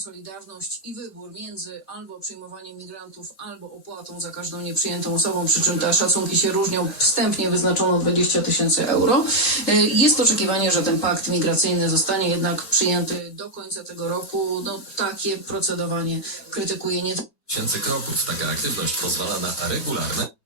Solidarność i wybór między albo przyjmowaniem migrantów, albo opłatą za każdą nieprzyjętą osobą, przy czym te szacunki się różnią. Wstępnie wyznaczono 20 tysięcy euro. E, Jest oczekiwanie, że ten pakt migracyjny zostanie jednak przyjęty do końca tego roku. No, takie procedowanie krytykuje nie tysięcy kroków. Taka aktywność pozwala na regularne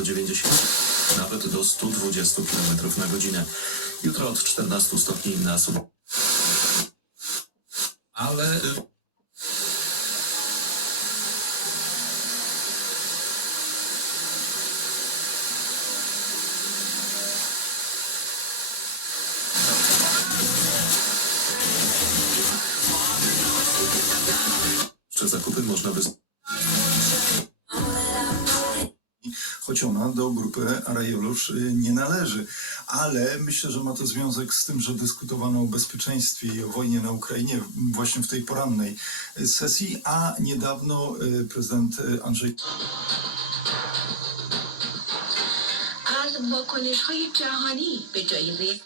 do 90, nawet do 120 km na godzinę. Jutro od 14 stopni na sub. Ale jeszcze zakupy można wys... choć ona do grupy Arajolusz y, nie należy. Ale myślę, że ma to związek z tym, że dyskutowano o bezpieczeństwie i o wojnie na Ukrainie właśnie w tej porannej y, sesji, a niedawno y, prezydent y, Andrzej از واکنش های جهانی به جایزه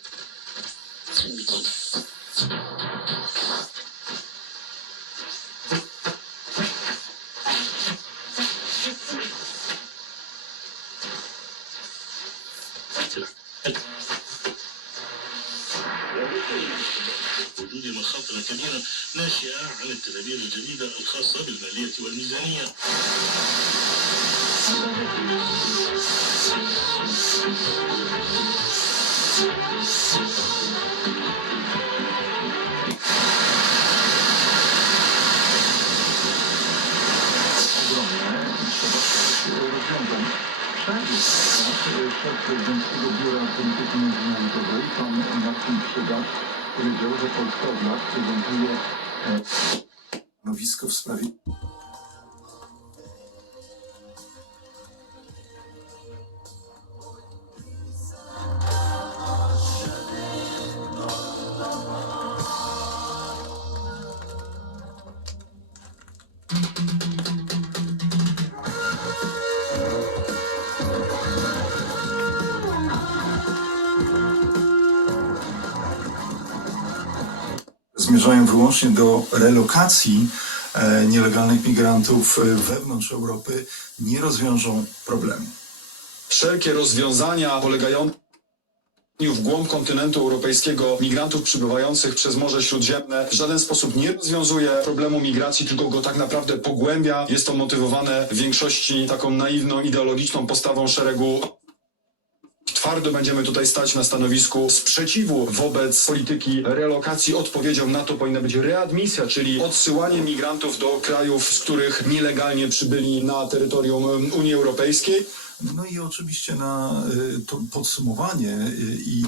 میگیم وجود مخاطر كبيرة ناشئة عن التدابير الجديدة الخاصة بالمالية والميزانية. Szef prezydenckiego biura polityki międzynarodowej, pan Marcin Przydacz, powiedział, że Polska od lat prezentuje e, stanowisko w sprawie zmierzają wyłącznie do relokacji e, nielegalnych migrantów e, wewnątrz Europy, nie rozwiążą problemu. wszelkie rozwiązania polegające w głąb kontynentu europejskiego migrantów przybywających przez Morze Śródziemne w żaden sposób nie rozwiązuje problemu migracji, tylko go tak naprawdę pogłębia. Jest to motywowane w większości taką naiwną, ideologiczną postawą szeregu Twardo będziemy tutaj stać na stanowisku sprzeciwu wobec polityki relokacji. Odpowiedzią na to powinna być readmisja, czyli odsyłanie migrantów do krajów, z których nielegalnie przybyli na terytorium Unii Europejskiej. No i oczywiście na y, to podsumowanie y, i